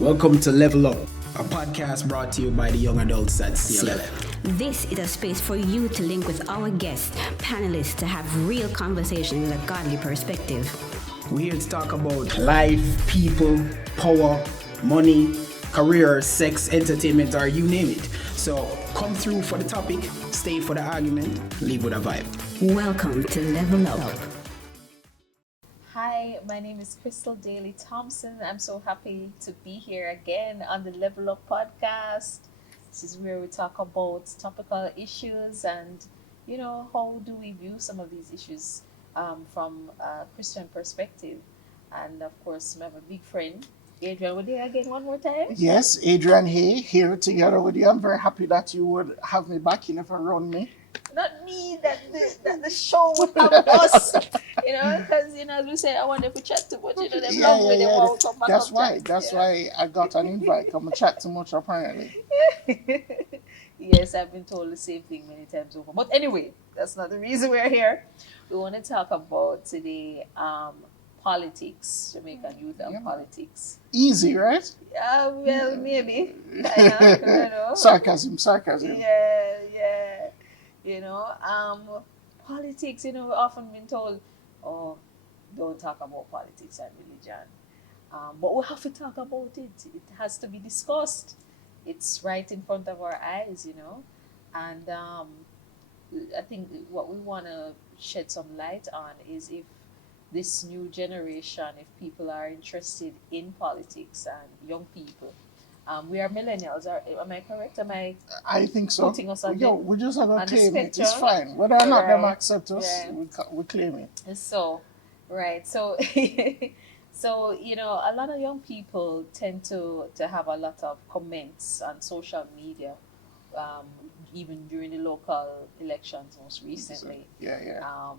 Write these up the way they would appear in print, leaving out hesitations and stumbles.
Welcome to Level Up, a podcast brought to you by the young adults at CLF. This is a space for you to link with our guests, panelists, to have real conversation with a godly perspective. We're here to talk about life, people, power, money, career, sex, entertainment, or you name it. So come through for the topic, stay for the argument, leave with a vibe. Welcome to Level Up. Hi, my name is Crystal Daly Thompson. I'm so happy to be here again on the Level Up podcast. This is where we talk about topical issues and, how do we view some of these issues from a Christian perspective. And of course, I have a big friend, Adrian. Would you again one more time? Yes, Adrian here together with you. I'm very happy that you would have me back. You never run me. Not me, that the show would have us, because, as we say, I wonder if we chat too much, them long way, they won't come back. That's why I got an invite. Come and chat too much, apparently. Yes, I've been told the same thing many times over. But anyway, that's not the reason we're here. We want to talk about today politics, Jamaican youth and politics. Easy, right? Well, maybe. I know. Sarcasm. Yeah. Politics, we've often been told, oh, don't talk about politics and religion. But we have to talk about it. It has to be discussed. It's right in front of our eyes, And I think what we want to shed some light on is if this new generation, if people are interested in politics and young people, we are millennials. Am I correct? I think so. Putting us on we just have to claim it. It's spectrum? fine. Whether or not them Right. accept us, Yeah. we claim it. So, right. So, so a lot of young people tend to have a lot of comments on social media, even during the local elections most recently. Yeah.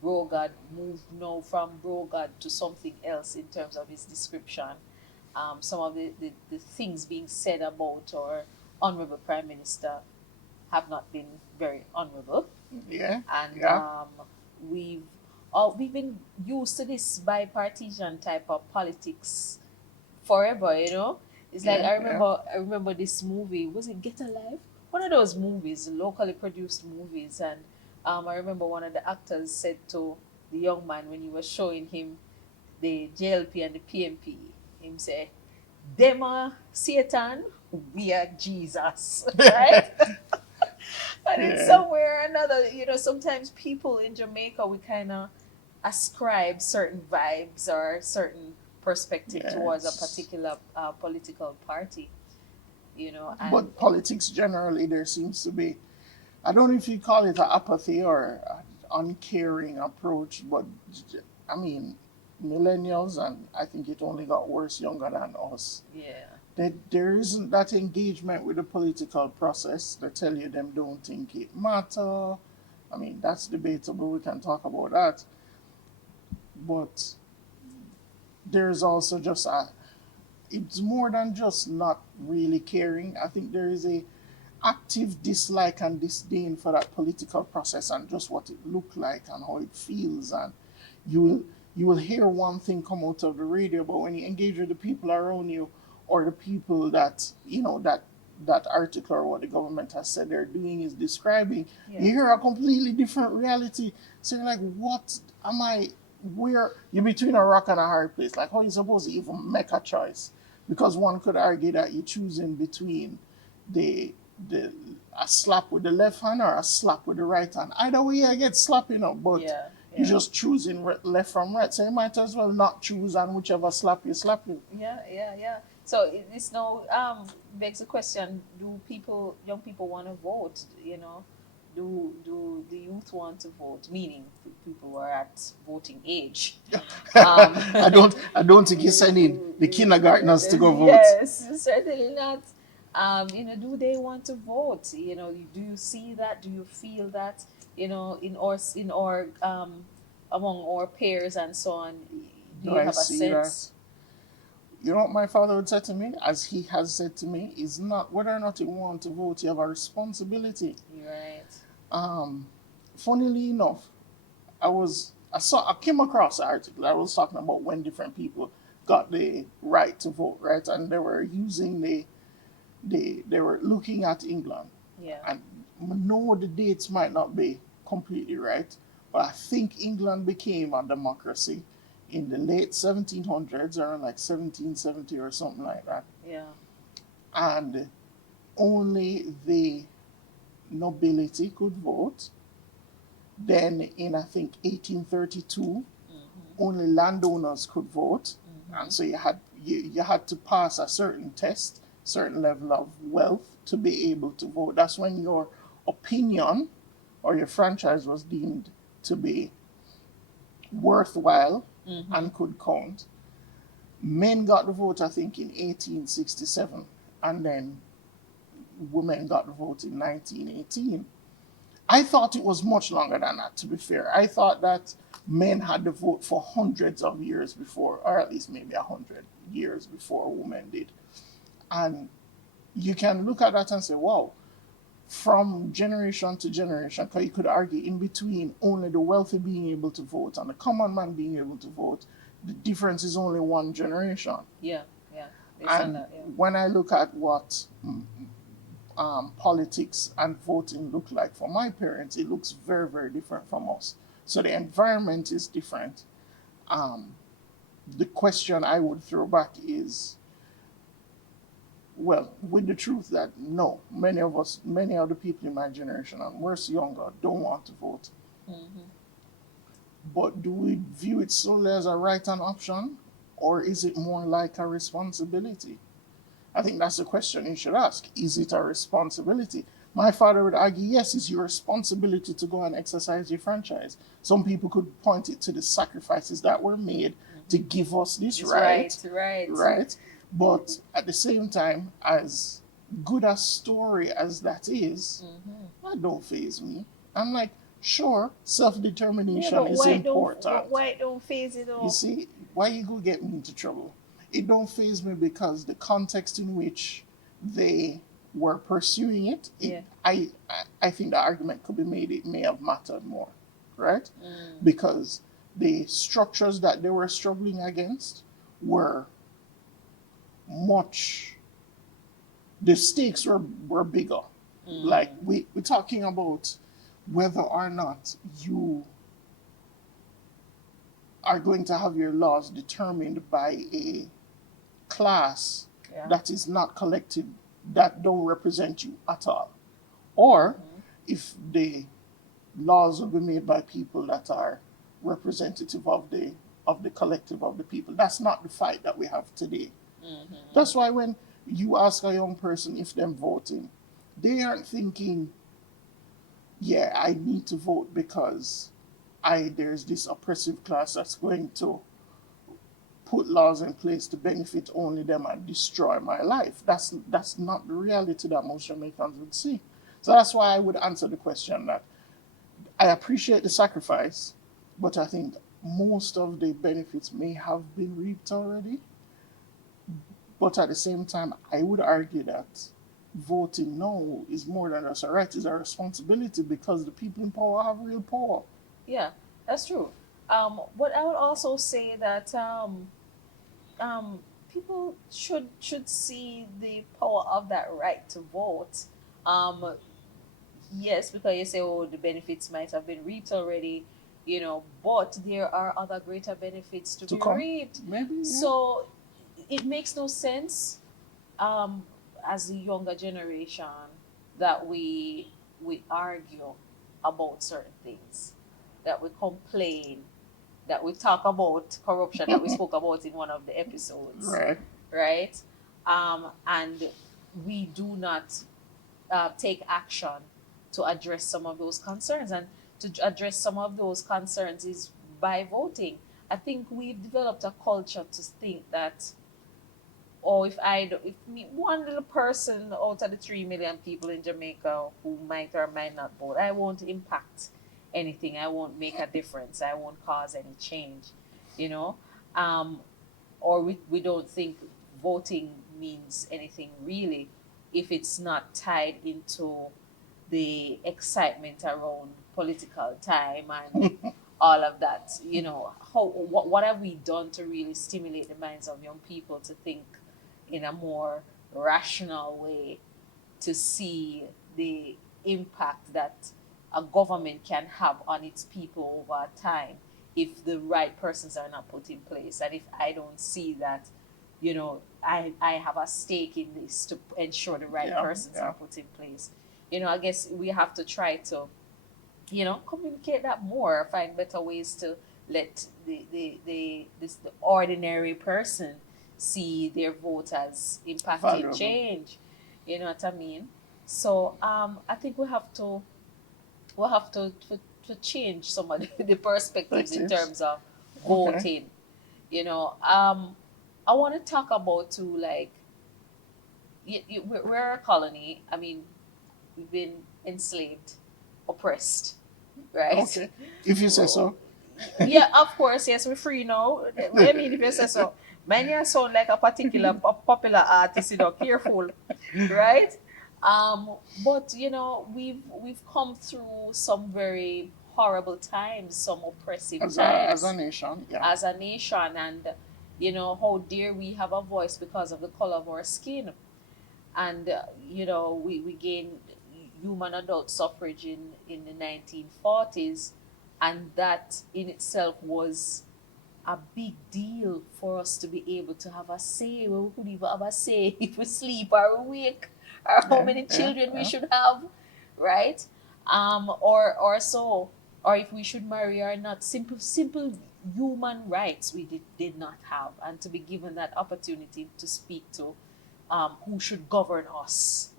Bro God moved now from Bro God to something else in terms of his description. Some of the things being said about our honorable Prime Minister have not been very honorable. Yeah. And Yeah. we've been used to this bipartisan type of politics forever, It's like I remember this movie, was it Get Alive? One of those movies, locally produced movies, and I remember one of the actors said to the young man when he was showing him the JLP and the PMP, him say, them are Satan, we are Jesus, right? And in some way or another, sometimes people in Jamaica, we kind of ascribe certain vibes or certain perspective towards a particular political party, And But politics generally, there seems to be, I don't know if you call it an apathy or an uncaring approach, but I mean, millennials, and I think it only got worse younger than us. Yeah. There isn't that engagement with the political process. They tell you them don't think it matter. I mean, that's debatable. We can talk about that. But there's also just it's more than just not really caring. I think there is a active dislike and disdain for that political process and just what it looked like and how it feels. And you will hear one thing come out of the radio, but when you engage with the people around you or the people that that article or what the government has said they're doing is describing, you hear a completely different reality. So you're like, what am I? Where you're between a rock and a hard place. Like, how are you supposed to even make a choice? Because one could argue that you're choosing between a slap with the left hand or a slap with the right hand. Either way, I get slapping up, but you're just choosing left from right. So you might as well not choose, and whichever slap you slap you. Yeah. So this now begs the question: do young people, want to vote? Do the youth want to vote? Meaning people who are at voting age. I don't think you're sending the kindergartners to go vote. Yes, certainly not. Do they want to vote? Do you see that? Do you feel that? In our among our peers and so on. Do you have a sense? You know what my father would say to me, as he has said to me, is not whether or not you want to vote, you have a responsibility. Right. Funnily enough, I came across an article that was talking about when different people got the right to vote, right? And they were using they were looking at England. Yeah. And no, the dates might not be completely right, but I think England became a democracy in the late 1700s, around like 1770 or something like that. Yeah. And only the nobility could vote. Then in I think 1832, only landowners could vote, and so you had to pass a certain test, certain level of wealth to be able to vote. That's when your opinion or your franchise was deemed to be worthwhile and could count. Men got the vote, I think, in 1867, and then women got the vote in 1918. I thought it was much longer than that, to be fair. I thought that men had the vote for hundreds of years before, or at least maybe 100 years before women did. And you can look at that and say, wow, from generation to generation, because you could argue in between only the wealthy being able to vote and the common man being able to vote, the difference is only one generation. Yeah. Based on And that, yeah. when I look at what politics and voting look like for my parents, it looks very, very different from us. So the environment is different. The question I would throw back is, well, with the truth that no, many of the people in my generation and worse younger don't want to vote. But do we view it solely as a right and option, or is it more like a responsibility? I think that's the question you should ask. Is it a responsibility? My father would argue, yes, it's your responsibility to go and exercise your franchise. Some people could point it to the sacrifices that were made to give us this right. Right. But at the same time, as good a story as that is, that don't faze me. I'm like, sure, self-determination is important. Why don't phase it all? You see, why you go get me into trouble? It don't faze me because the context in which they were pursuing it, I think the argument could be made it may have mattered more, right? Because the structures that they were struggling against were the stakes were bigger. Like we're talking about whether or not you are going to have your laws determined by a class that is not collective, that don't represent you at all. Or if the laws will be made by people that are representative of the collective of the people. That's not the fight that we have today. That's why when you ask a young person if they're voting, they aren't thinking, yeah, I need to vote because there's this oppressive class that's going to put laws in place to benefit only them and destroy my life. That's not the reality that most Jamaicans would see. So that's why I would answer the question that I appreciate the sacrifice, but I think most of the benefits may have been reaped already. But at the same time, I would argue that voting no is more than just a right, it's a responsibility because the people in power have real power. Yeah, that's true. But I would also say that people should see the power of that right to vote. Yes, because you say, oh, the benefits might have been reaped already, but there are other greater benefits to be reaped. Maybe, yeah. So it makes no sense as the younger generation that we argue about certain things, that we complain, that we talk about corruption that we spoke about in one of the episodes. Right? And we do not take action to address some of those concerns. And to address some of those concerns is by voting. I think we've developed a culture to think that, if one little person out of the 3 million people in Jamaica who might or might not vote, I won't impact anything. I won't make a difference. I won't cause any change, or we don't think voting means anything really if it's not tied into the excitement around political time and all of that. You know, what have we done to really stimulate the minds of young people to think in a more rational way, to see the impact that a government can have on its people over time if the right persons are not put in place. And if I don't see that, you know, I have a stake in this to ensure the right Yeah, persons yeah. are put in place. You know, I guess we have to try to, you know, communicate that more, find better ways to let the ordinary person see their vote as impacting Valuable. change. You know what I mean? So I think we have to change some of the perspectives in Perspectives. terms of Okay. voting. You know, I want to talk about too, like, we're a colony. I mean, we've been enslaved, oppressed, right? Okay. If you say so. Yeah, of course, yes, we're free now. I mean, if you say so. Man, you sound like a particular popular artist, you know, careful, right? But you know, we've come through some very horrible times, some oppressive As a times nation, yeah. as a nation, and you know, how dare we have a voice because of the color of our skin. And you know, we gained human adult suffrage in the 1940s, and that in itself was a big deal for us to be able to have a say. We could even have a say if we sleep or we wake, or how Yeah, many yeah, children we yeah. should have, right? Or so, or if we should marry or not. Simple human rights we did not have, and to be given that opportunity to speak to who should govern us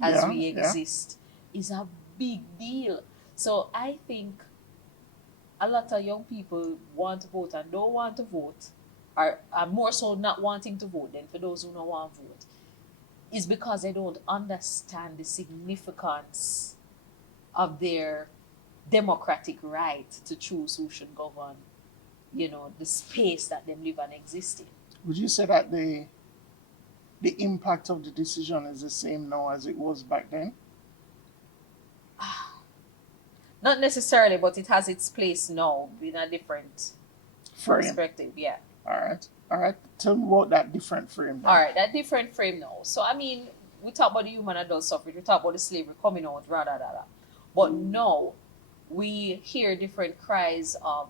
as Yeah, we yeah. exist is a big deal. So I think a lot of young people want to vote and don't want to vote, or are more so not wanting to vote than for those who don't want to vote, is because they don't understand the significance of their democratic right to choose who should govern, you know, the space that they live and exist in. Would you say that the impact of the decision is the same now as it was back then? Not necessarily, but it has its place now in a different Frame. perspective. Yeah. All right. All right. Tell me about that different frame then. All right, that different frame now. So I mean, we talk about the human adult suffrage, we talk about the slavery coming out, but now we hear different cries of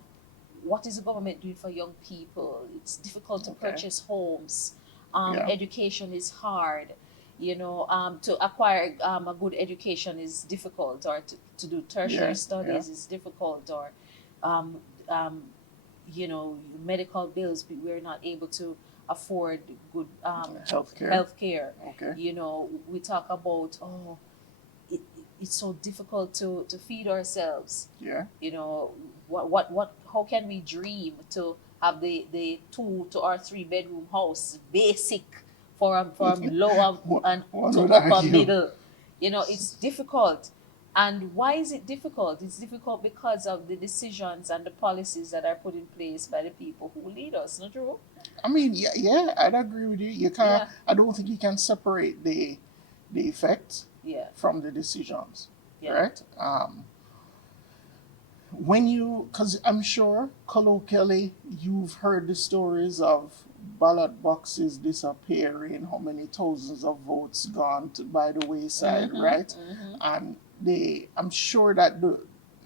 what is the government doing for young people? It's difficult to Okay. purchase homes. Yeah. Education is hard. You know, to acquire a good education is difficult, or to do tertiary Yeah, studies is difficult, or um, um, you know, medical bills, we're not able to afford good Healthcare. healthcare. Okay. You know, we talk about, it, it's so difficult to feed ourselves. Yeah. You know, what how can we dream to have the 2 to 3 bedroom house, basic, from lower and One to would upper argue. middle. You know, it's difficult. And why is it difficult? It's difficult because of the decisions and the policies that are put in place by the people who lead us, not true? I mean, yeah, yeah, I'd agree with you. You can't. Yeah. I don't think you can separate the effect Yeah. from the decisions, Yeah. right? When you, because I'm sure colloquially you've heard the stories of ballot boxes disappearing, how many thousands of votes gone by the wayside, right? And I'm sure that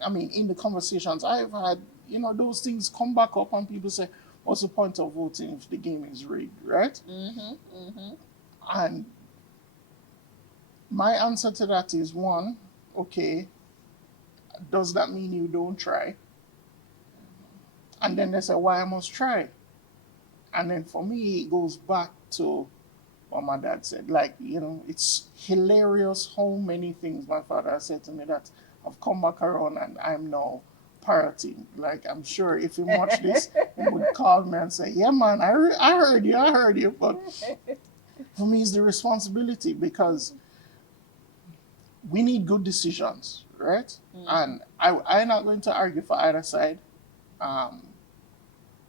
I mean, in the conversations I've had, you know, those things come back up and people say, what's the point of voting if the game is rigged, right? And my answer to that is one, okay, does that mean you don't try? And then they say, why I must try? And then for me, it goes back to what my dad said. Like, you know, it's hilarious how many things my father has said to me that have come back around and I'm now parroting. Like, I'm sure if he watched this, he would call me and say, yeah, man, I heard you. But for me, it's the responsibility because we need good decisions, right? And I'm not going to argue for either side.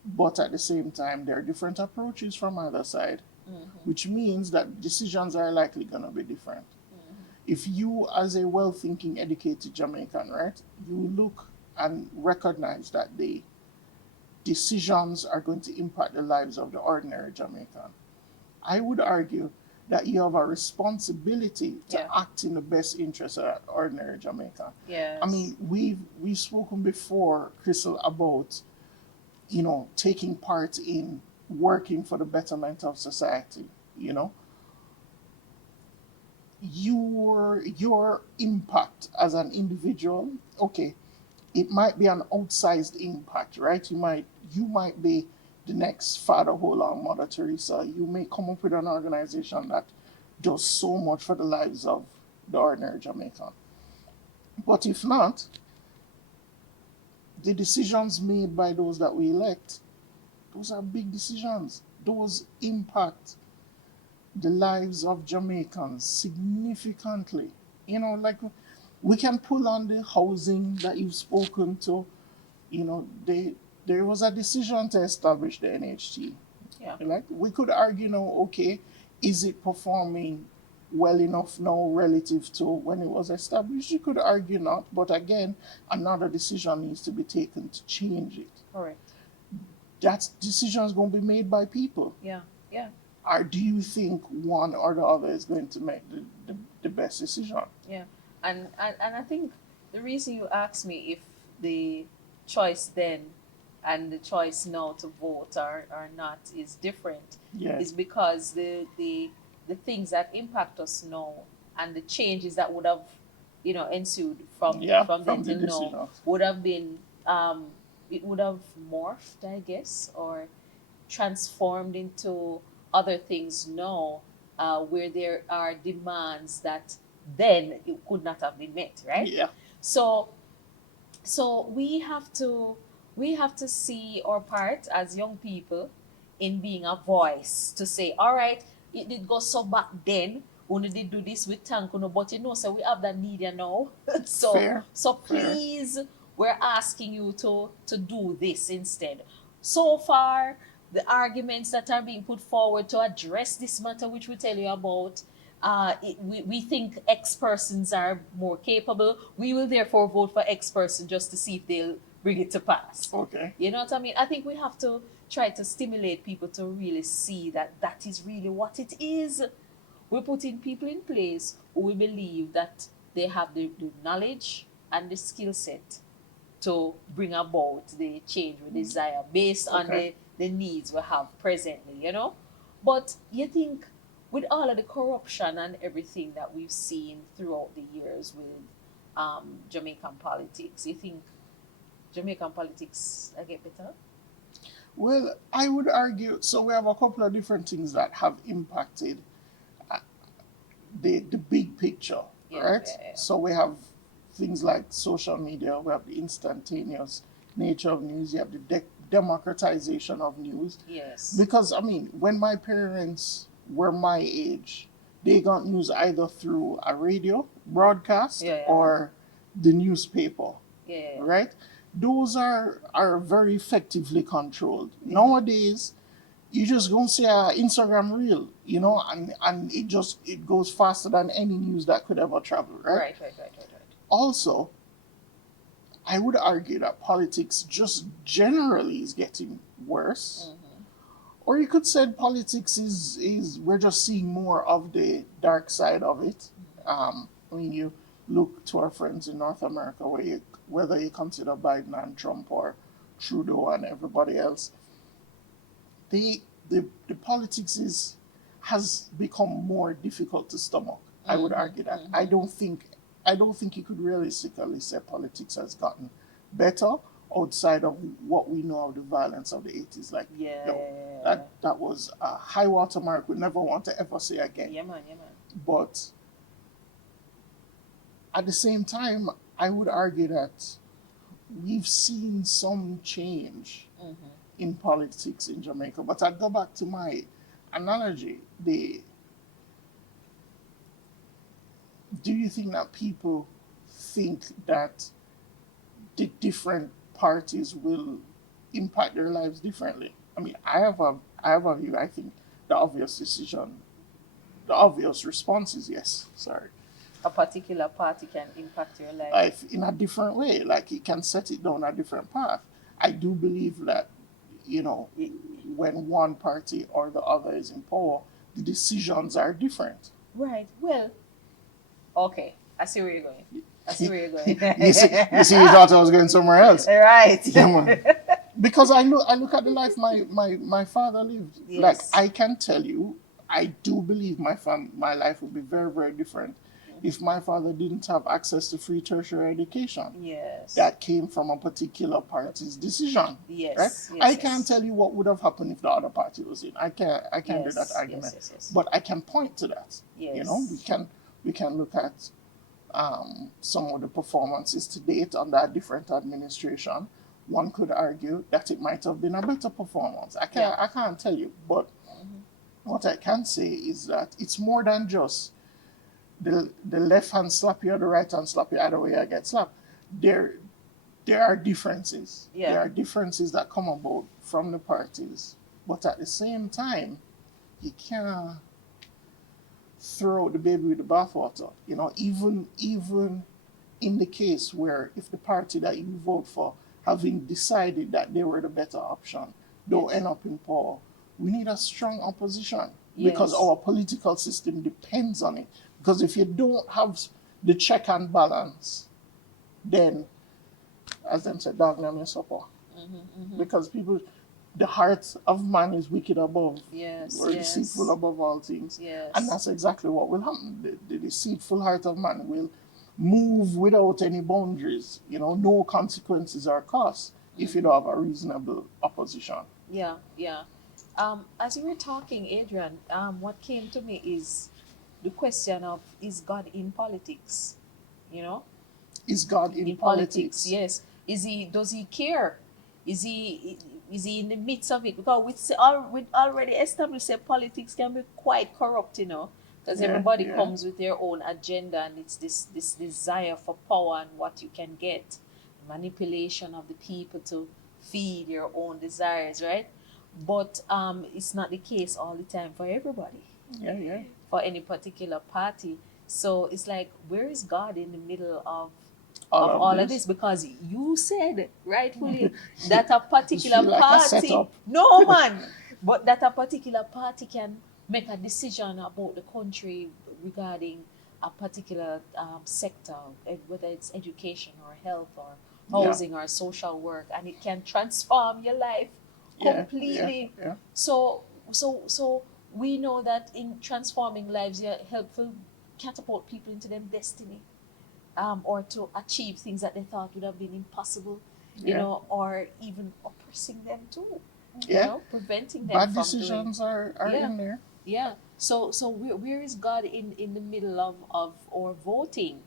But at the same time, there are different approaches from either side, which means that decisions are likely going to be different. If you, as a well-thinking, educated Jamaican, right, you look and recognize that the decisions are going to impact the lives of the ordinary Jamaican, I would argue that you have a responsibility to Yeah. act in the best interest of that ordinary Jamaican. Yes. I mean, we've spoken before, Crystal, about taking part in working for the betterment of society. Your impact as an individual, okay, it might be an outsized impact, right? You might be the next Father Hole or Mother Teresa. You may come up with an organization that does so much for the lives of the ordinary Jamaican. But if not, the decisions made by those that we elect, those are big decisions. Those impact the lives of Jamaicans significantly. Like we can pull on the housing that you've spoken to. There was a decision to establish the NHT. Yeah. Like we could argue now, okay, is it performing well enough now relative to when it was established? You could argue not, but again, another decision needs to be taken to change it. Correct. That decision is going to be made by people. Yeah. Yeah. Or do you think one or the other is going to make the best decision? Yeah. And I think the reason you asked me if the choice then and the choice now to vote or not is different Yeah. is because the things that impact us now and the changes that would have ensued from then from till the now decision. would have been it would have morphed, I guess, or transformed into other things now, where there are demands that then it could not have been met, right? Yeah. So we have to see our part as young people in being a voice to say, all right, it did go so back then. Only did do this with Tankuno, but so we have that media now. so Fair. so Fair. please, we're asking you to do this instead. So far, the arguments that are being put forward to address this matter, which we tell you about, we think X persons are more capable. We will therefore vote for X person just to see if they'll bring it to pass. Okay. You know what I mean? I think we have to try to stimulate people to really see that that is really what it is. We're putting people in place who we believe that they have the knowledge and the skill set to bring about the change we desire based on Okay. the needs we have presently, But you think with all of the corruption and everything that we've seen throughout the years with Jamaican politics, you think Jamaican politics get better? Well, I would argue, so we have a couple of different things that have impacted the big picture, Yeah, right? yeah. So we have things like social media, we have the instantaneous nature of news, you have the democratization of news. Yes. Because, I mean, when my parents were my age, they got news either through a radio broadcast Yeah. or the newspaper, Yeah. right? Those are very effectively controlled. Nowadays, you just go and see an Instagram reel, and it goes faster than any news that could ever travel, right? Right. Also, I would argue that politics just generally is getting worse. Or you could say politics is we're just seeing more of the dark side of it. When you look to our friends in North America, whether you consider Biden and Trump or Trudeau and everybody else, the politics has become more difficult to stomach. I would argue that. I don't think you could realistically say politics has gotten better outside of what we know of the violence of the 80s. Like, that was a high water mark we never want to ever say again. Yeah, man. But at the same time, I would argue that we've seen some change in politics in Jamaica. But I'd go back to my analogy. Do you think that people think that the different parties will impact their lives differently? I mean, I have a view. I think the obvious response is yes. Sorry. a particular party can impact your life. in a different way. Like it can set it down a different path. I do believe that, when one party or the other is in power, the decisions are different. Right. Well, okay. I see where you're going. I see where you're going. You thought I was going somewhere else. Right. Yeah, man. Because I look at the life my father lived. Yes. Like I can tell you, I do believe my life would be very, very different if my father didn't have access to free tertiary education. Yes. That came from a particular party's decision. Yes. Right? Yes, I can't tell you what would have happened if the other party was in. I can't do Yes, that argument. yes. But I can point to that. Yes. We can look at some of the performances to date under a different administration. One could argue that it might have been a better performance. I can't tell you, but what I can say is that it's more than just the left hand slap you or the right hand slap you. Either way, I get slapped. There are differences. Yeah. There are differences that come about from the parties, but at the same time, you can't throw the baby with the bathwater. Even in the case where if the party that you vote for, having decided that they were the better option, don't end up in power, we need a strong opposition because Yes. our political system depends on it. Because if you don't have the check and balance, then, as them said, dog name your supper. Because the heart of man is wicked above, Yes. or deceitful above all things. Yes. And that's exactly what will happen. The deceitful heart of man will move without any boundaries, no consequences or costs if you don't have a reasonable opposition. Yeah. As you were talking, Adrian, what came to me is the question of, is God in politics? Is God in politics? Yes. Does he care? Is he in the midst of it? Because we already established that politics can be quite corrupt, because everybody comes with their own agenda, and it's this desire for power and what you can get, manipulation of the people to feed your own desires, right? But it's not the case all the time for everybody. Yeah. For any particular party. So it's like, where is God in the middle of all of this? Because you said rightfully that a particular Feel like a party, setup. no man, but that a particular party can make a decision about the country regarding a particular sector, whether it's education or health or housing or social work, and it can transform your life completely. Yeah. So we know that in transforming lives, you're helpful, catapult people into their destiny, or to achieve things that they thought would have been impossible, or even oppressing them too, preventing them Bad from decisions are in there. Yeah. So where is God in the middle of our voting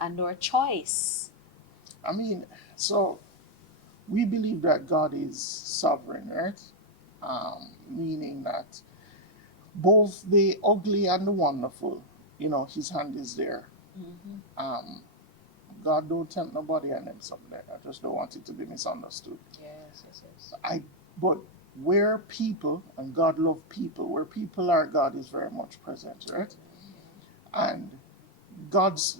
and our choice? I mean, so we believe that God is sovereign, right? Meaning that both the ugly and the wonderful, his hand is there. God don't tempt nobody and them something like that. I just don't want it to be misunderstood. Yes. But where people, and God love people, where people are, God is very much present, right? And God's,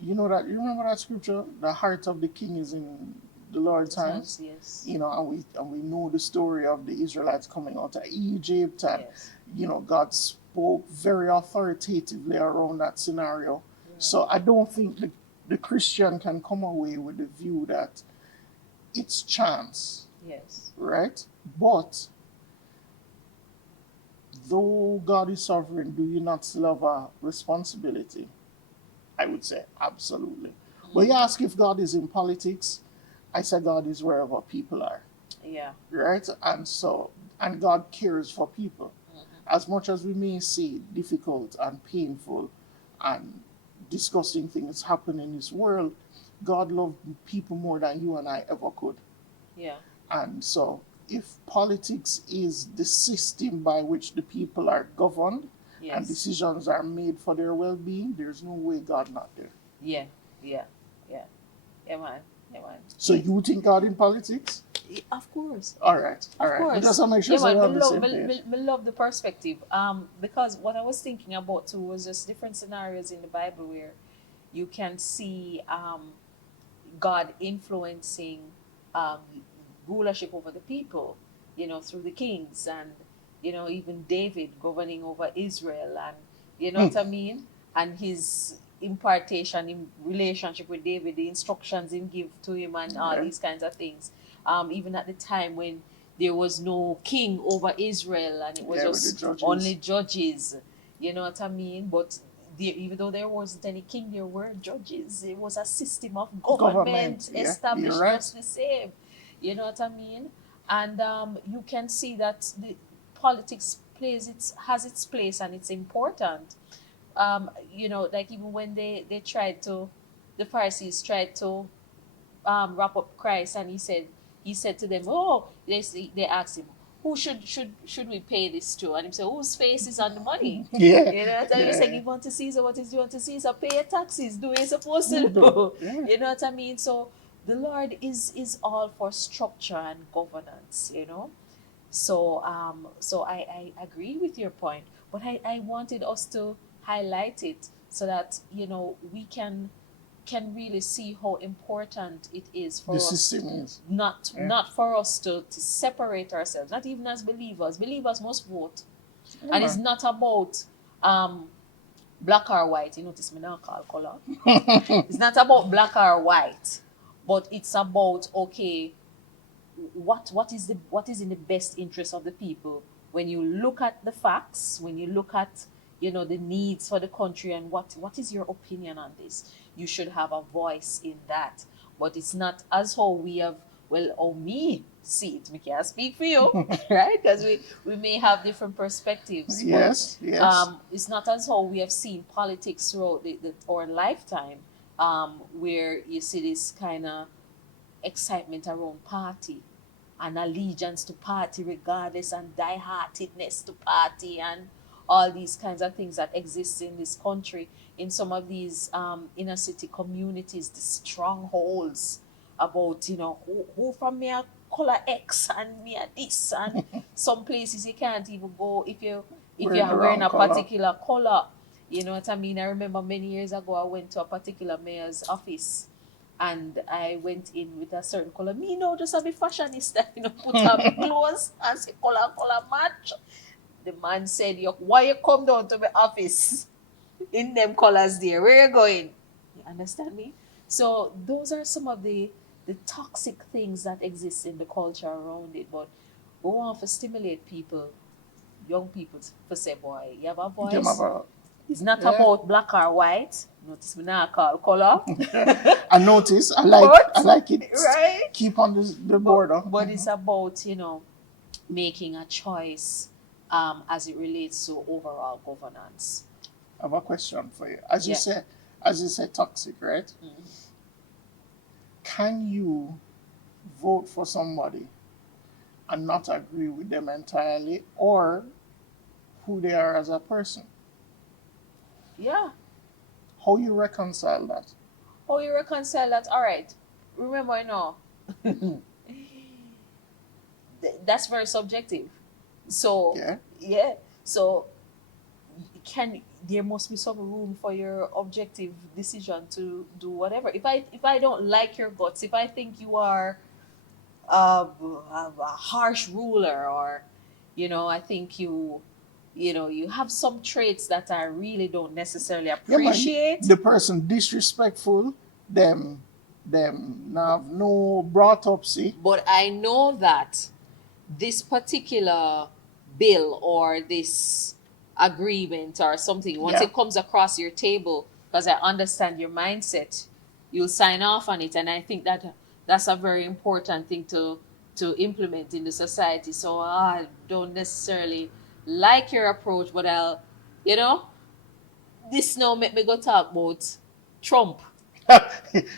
you remember that scripture, the heart of the king is in the Lord's hands? Yes. And we know the story of the Israelites coming out of Egypt, and God spoke very authoritatively around that scenario. So I don't think the Christian can come away with the view that it's chance. Yes. Right? But though God is sovereign, do you not still have a responsibility? I would say absolutely. But you ask if God is in politics, I say God is wherever people are. Yeah. Right? And God cares for people. As much as we may see difficult and painful and disgusting things happen in this world, God loved people more than you and I ever could. Yeah. And so if politics is the system by which the people are governed and decisions are made for their well-being, there's no way God not there. Yeah, man. So you think God in politics? Of course. All right. Of course. Just to make sure we're on the same page. I love the perspective. Because what I was thinking about too was just different scenarios in the Bible where you can see God influencing um, rulership over the people, through the kings, and even David governing over Israel, and what I mean, and his impartation in relationship with David, the instructions him give to him, and all these kinds of things. Even at the time when there was no king over Israel, and it was just only judges, what I mean. But even though there wasn't any king, there were judges. It was a system of government established just the same. You know what I mean? And you can see that the politics has its place, and it's important. Like even when they tried to, the Pharisees tried to wrap up Christ, and he said to them, oh, they asked him, who should we pay this to? And he said, whose face is on the money? Yeah. You know what I mean? He said, give unto Caesar what is due unto Caesar, pay your taxes, do what you're supposed to do. Yeah. You know what I mean? So the Lord is all for structure and governance, So so I agree with your point, but I wanted us to highlight it so that we can really see how important it is for The us system is. not for us to separate ourselves, not even as believers. Believers must vote. And it's not about black or white. You notice me now call color. It's not about black or white, but it's about, okay, what is in the best interest of the people. When you look at the facts, when you look at the needs for the country, and what is your opinion on this, you should have a voice in that. But it's not as how we have, me see it, we can't speak for you, right? Because we may have different perspectives. Yes, but, yes. it's not as how we have seen politics throughout our lifetime, where you see this kind of excitement around party and allegiance to party regardless, and die-heartedness to party, and all these kinds of things that exist in this country, in some of these inner city communities, the strongholds about who from me a color X and me a this, and some places you can't even go if you are wearing a particular color. You know what I mean? I remember many years ago I went to a particular mayor's office, and I went in with a certain color. Me just a bit fashionista, put on my clothes and say color match. The man said, why you come down to my office in them colors there? Where you going? You understand me? So those are some of the toxic things that exist in the culture around it. But we want to stimulate people, young people, to say, boy, you have a voice. It's not about black or white. Notice me now call color. I notice. I like it. Right? Keep on the border. But it's about, making a choice as it relates to overall governance. I have a question for you. As you said, toxic, right? Mm-hmm. Can you vote for somebody and not agree with them entirely, or who they are as a person? Yeah. How you reconcile that? How you reconcile that? All right. Remember, that's very subjective. So yeah. So there must be some room for your objective decision to do whatever. If I don't like your guts, if I think you are a harsh ruler, or I think you have some traits that I really don't necessarily appreciate. The person disrespectful, them have no brought up, see. But I know that this particular bill or this agreement or something, once it comes across your table, because I understand your mindset, you'll sign off on it. And I think that that's a very important thing to implement in the society. So I don't necessarily like your approach, but I'll, this now make me go talk about Trump.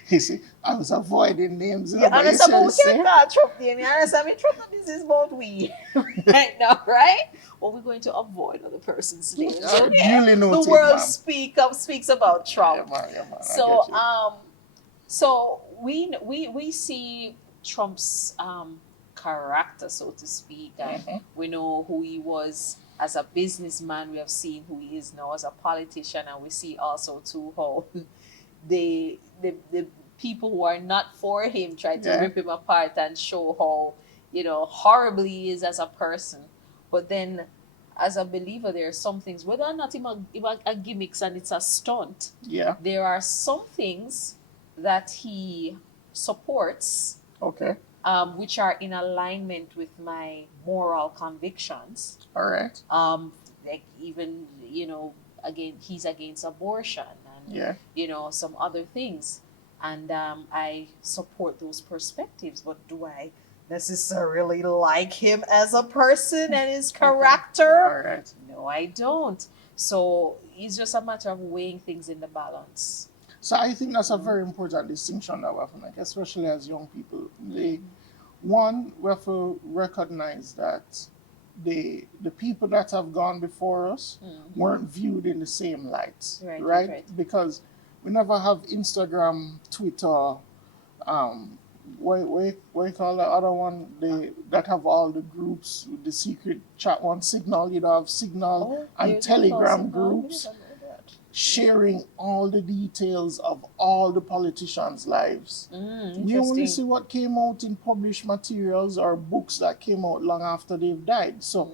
You see, I was avoiding names. You understand, but we can't call Trump name. You understand me? Trump, this is about we right now, right? Or we're going to avoid other person's names. Okay? The world speaks about Trump. So we see Trump's character, so to speak, and we know who he was as a businessman. We have seen who he is now as a politician, and we see also too how the people who are not for him try to Yeah. rip him apart and show how, horribly he is as a person. But then, as a believer, there are some things, whether or not him a gimmicks and it's a stunt, Yeah. there are some things that he supports, Okay. which are in alignment with my moral convictions. All right. Like even, again, he's against abortion and, Yeah. some other things. And I support those perspectives, but do I necessarily like him as a person and his character? All right. No, I don't. So it's just a matter of weighing things in the balance. So I think that's a very important distinction that we have to make, especially as young people. One, we have to recognize that the people that have gone before us weren't viewed in the same light, Right. Because we never have Instagram, Twitter, what you call the other one? That have all the groups, the secret chat one, Signal. You have Signal and there's Telegram also- groups I didn't know that. sharing all the details of all the politicians' lives. We only Interesting. see what came out in published materials or books that came out long after they've died. So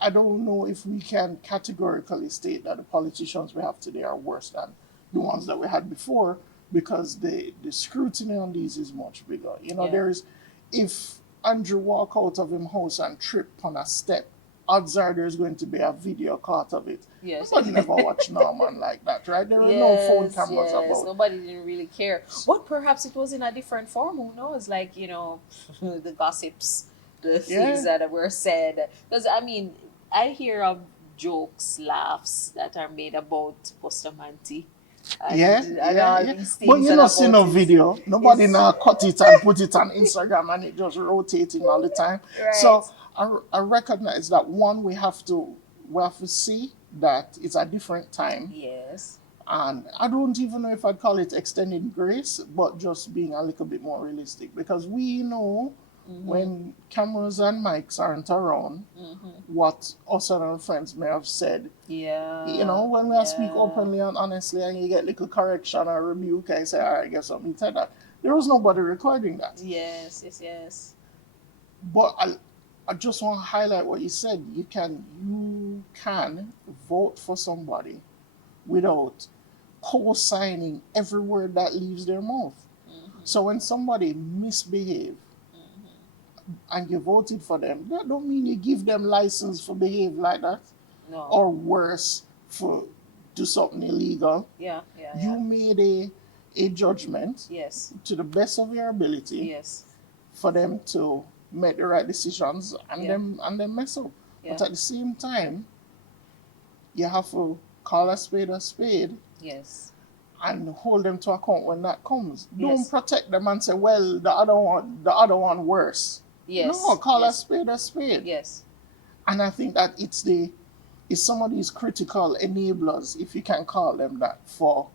I don't know if we can categorically state that the politicians we have today are worse than the ones that we had before, because the scrutiny on these is much bigger. There's, if Andrew walk out of him house and trip on a step, odds are there's going to be a video caught of it. Yes. Nobody never watched Norman like that, right? There were no phone cameras yes. about. Nobody didn't really care. But perhaps it was in a different form. Who knows? Like, the gossips, the things that were said. Because, I hear of jokes, laughs that are made about Bustamante. And all these things But you that don't are see about no his- video. Nobody his- now cut it and put it on Instagram and it just rotating all the time. Right. So I recognize that one, we have to see that it's a different time. Yes. And I don't even know if I'd call it extending grace, but just being a little bit more realistic, because we know when cameras and mics aren't around, what us and our friends may have said. Yeah. When we speak openly and honestly and you get little correction or rebuke, I say, all right, guess what, me said that. There was nobody recording that. Yes. But I just want to highlight what you said. You can vote for somebody without co-signing every word that leaves their mouth. So when somebody misbehaves and you voted for them, that don't mean you give them license for behave like that. No. Or worse, for do something illegal. Yeah. You made a judgment Yes. to the best of your ability Yes. for them to make the right decisions and then mess up. Yeah. But at the same time, you have to call a spade Yes. and hold them to account when that comes. Yes. Don't protect them and say, well, the other one worse. Yes. No, call yes. a spade. Yes. And I think that it's some of these critical enablers, if you can call them that, for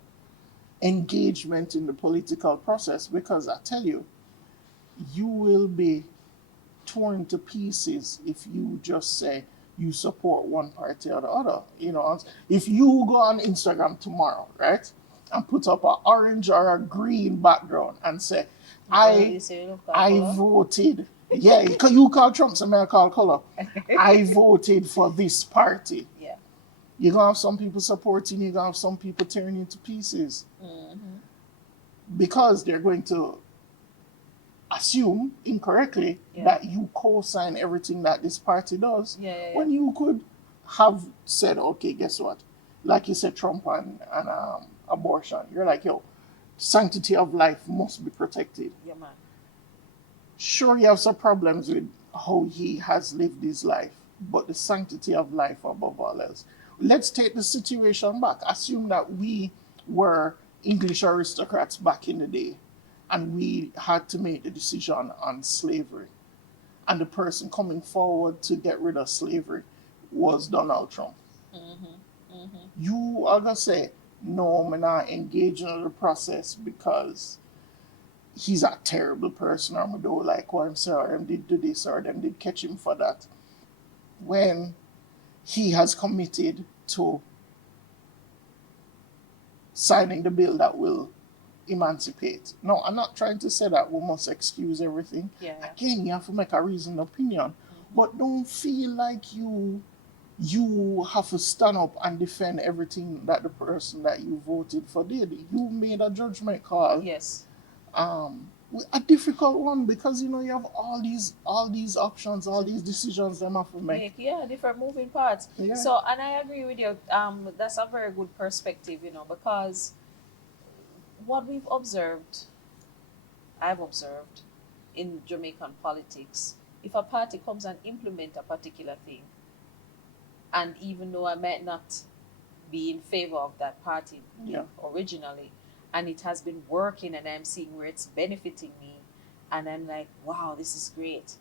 engagement in the political process. Because I tell you, you will be torn to pieces if you just say you support one party or the other. If you go on Instagram tomorrow, right, and put up an orange or a green background and say, I voted. Yeah, you call Trump, so I call color. I voted for this party. Yeah. You're going to have some people supporting you, you're going to have some people tearing you to pieces. Because they're going to assume incorrectly that you co-sign everything that this party does. When you could have said, okay, guess what? Like you said, Trump and abortion. You're like, sanctity of life must be protected. Yeah, man. Sure, you have some problems with how he has lived his life, but the sanctity of life above all else. Let's take the situation back. Assume that we were English aristocrats back in the day, and we had to make the decision on slavery. And the person coming forward to get rid of slavery was Donald Trump. You are going to say, no, I'm not engaging in the process because he's a terrible person, or I don't like what I'm saying, or them did do this, or them did catch him for that. When he has committed to signing the bill that will emancipate. No, I'm not trying to say that we must excuse everything. Yeah, yeah. Again, you have to make a reasoned opinion, but don't feel like you have to stand up and defend everything that the person that you voted for did. You made a judgment call. Yes. A difficult one, because you have all these options, all these decisions them have to make. Yeah, different moving parts. Yeah. So, and I agree with you. That's a very good perspective, because what I've observed in Jamaican politics, if a party comes and implement a particular thing, and even though I might not be in favor of that party Yeah. originally, and it has been working, and I'm seeing where it's benefiting me, and I'm like, wow, this is great.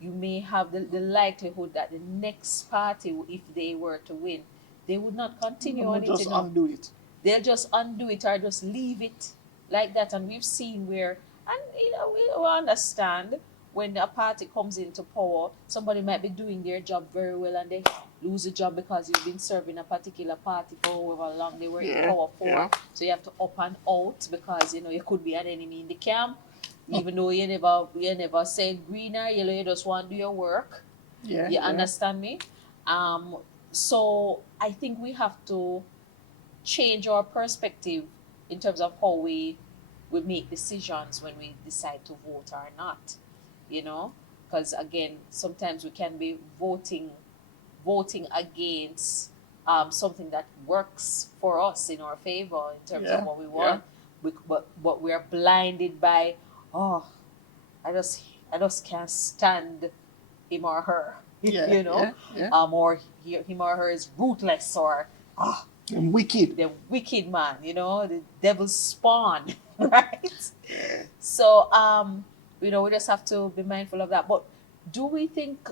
You may have the likelihood that the next party, if they were to win, they would not continue on it. Just undo it. They'll just undo it or just leave it like that. And we've seen where, and we understand when a party comes into power, somebody might be doing their job very well and they lose a job because you've been serving a particular party for however long they were in power for. Yeah. So you have to up and out because you could be an enemy in the camp. Even though you never say green or yellow, you just want to do your work. Yeah. You understand me? So I think we have to change our perspective in terms of how we make decisions when we decide to vote or not. Because again, sometimes we can be voting against something that works for us in our favor in terms of what we want. But we are blinded by, I just can't stand him or her, or him or her is ruthless, or wicked. the wicked man, the devil's spawn, right? Yeah. So we just have to be mindful of that. But do we think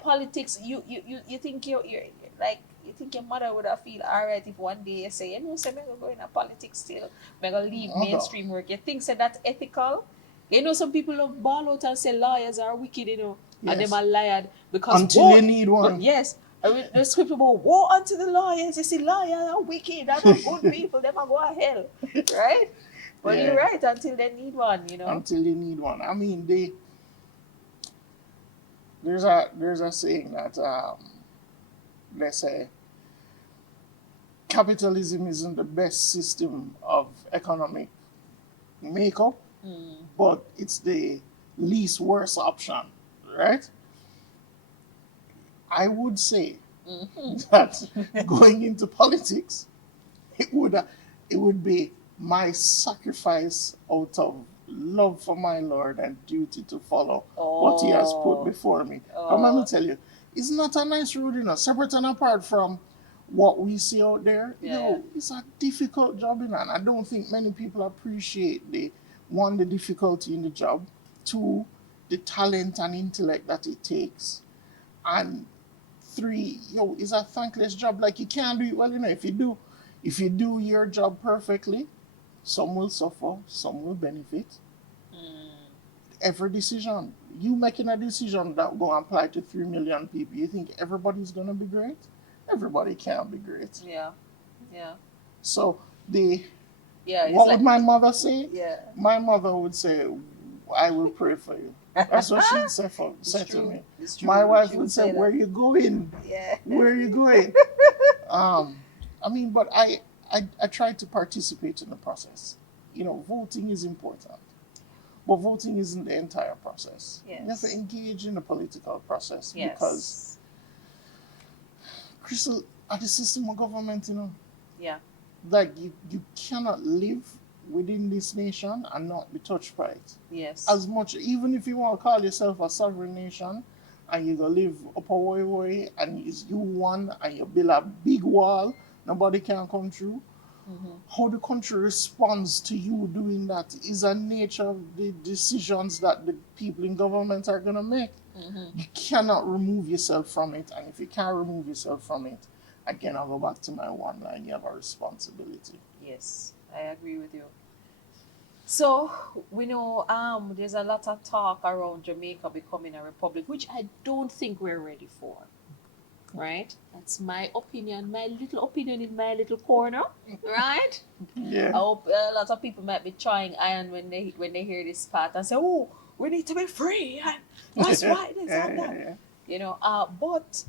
politics? You think you're like, you think your mother would have feel alright if one day you say, say, I'm gonna go into politics still, I'm gonna leave mainstream work. You think that's ethical? Some people love ball out and say lawyers are wicked, and them are lied because until you need one. Yes. The script about war unto the lawyers. You see, lawyers are wicked, they're not good people, them are go to hell. Right? But you're right, until they need one, Until they need one. I mean, there's a saying that they say capitalism isn't the best system of economic makeup, but it's the least worst option, right? I would say that going into politics, it would be my sacrifice out of love for my Lord and duty to follow what He has put before me. And let me tell you, it's not a nice road, separate and apart from what we see out there. It's a difficult job, and I don't think many people appreciate the difficulty in the job, two, the talent and intellect that it takes, and three, it's a thankless job. Like, you can't do it well, if you do your job perfectly, some will suffer, some will benefit. Every decision, you making a decision that will apply to 3 million people, you think everybody's gonna be great? Everybody can't be great. Yeah. So what would my mother say? Yeah. My mother would say, I will pray for you. That's what she'd say to me. My wife would say, where you going? Yeah. Where you going? But I try to participate in the process. Voting is important. But voting isn't the entire process. Yes. You have to engage in the political process. Yes. Because, Crystal, at the system of government, Yeah. like you cannot live within this nation and not be touched by it. Yes. As much, even if you want to call yourself a sovereign nation and you go live up a way and it's you one and you build a big wall, nobody can come through. How the country responds to you doing that is a nature of the decisions that the people in government are going to make. You cannot remove yourself from it, and if you can't remove yourself from it, again, I'll go back to my one line, you have a responsibility. Yes, I agree with you. So, we know there's a lot of talk around Jamaica becoming a republic, which I don't think we're ready for. right? That's my opinion, my little opinion in my little corner, right? I Yeah. hope a lot of people might be trying iron when they hear this part and say, "Oh, we need to be free, and that's why this and that." Yeah. But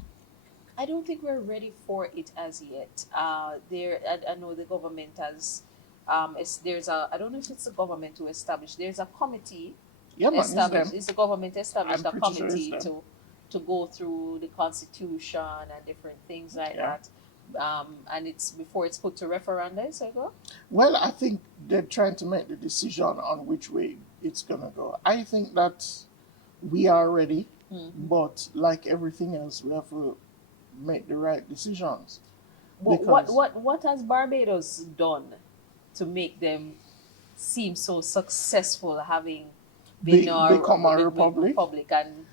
I don't think we're ready for it as yet. I know the government has, there's a, I don't know if it's the government who established. There's a committee Yeah, man, it's established. them. Is the government established I'm a pretty sure it's committee them. to go through the constitution and different things like Yeah. that. And it's before it's put to referenda. So go. Well, I think they're trying to make the decision on which way it's gonna go. I think that we are ready, but like everything else, we have to make the right decisions. Because What has Barbados done to make them seem so successful, having been become a republic. republic and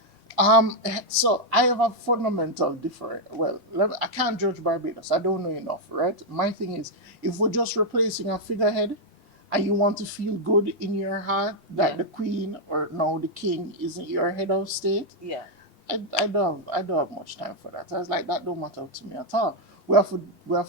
So I have a fundamental different. Well, I can't judge Barbados. I don't know enough, right? My thing is, if we're just replacing a figurehead, and you want to feel good in your heart that Yeah. the queen or now the king isn't your head of state, yeah. I don't have much time for that. I was like, that don't matter to me at all. We have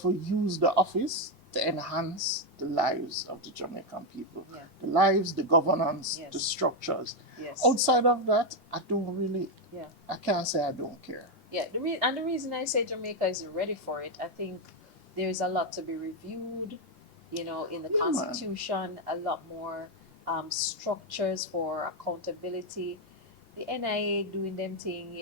to use the office to enhance the lives of the Jamaican people, Yeah. the lives, the governance, Yes. the structures. Yes. Outside of that, I don't really. Yeah. I can't say I don't care. Yeah, the reason I say Jamaica is ready for it, I think there's a lot to be reviewed, in the Yeah, man. Constitution, a lot more structures for accountability. The NIA doing them thing,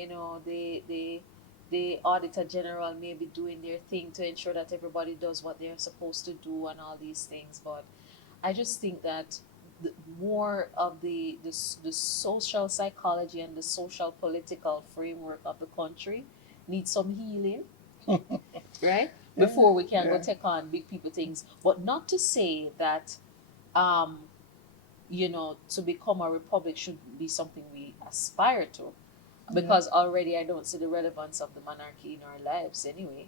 the Auditor General may be doing their thing to ensure that everybody does what they're supposed to do and all these things. But I just think that more of the social psychology and the social political framework of the country needs some healing, right? Before we can go Yeah. take on big people things. But not to say that, um, to become a republic should be something we aspire to, because already I don't see the relevance of the monarchy in our lives anyway.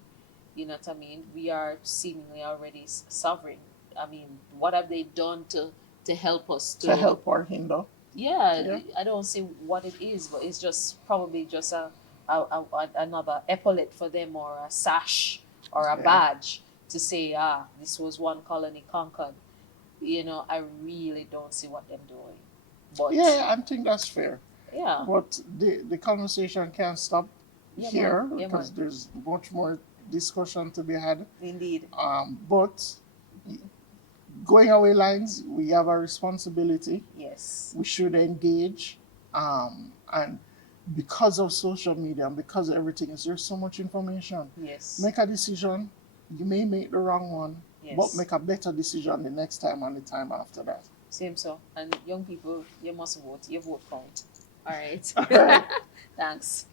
You know what I mean? We are seemingly already sovereign. I mean, what have they done to help us To help or hinder. Yeah, Yeah. I don't see what it is, but it's just probably just another epaulet for them, or a sash or a Yeah. badge to say, this was one colony conquered. I really don't see what they're doing. But Yeah, I think that's fair. yeah, But the conversation can't stop Yeah, here man. Yeah, because man. there's much more discussion to be had. Indeed. But going away lines, we have a responsibility. Yes. We should engage. And because of social media and because of everything, there's so much information. Yes. Make a decision. You may make the wrong one, Yes. but make a better decision the next time and the time after that. Same so. And young people, you must vote. Your vote count. All right. All right. Thanks.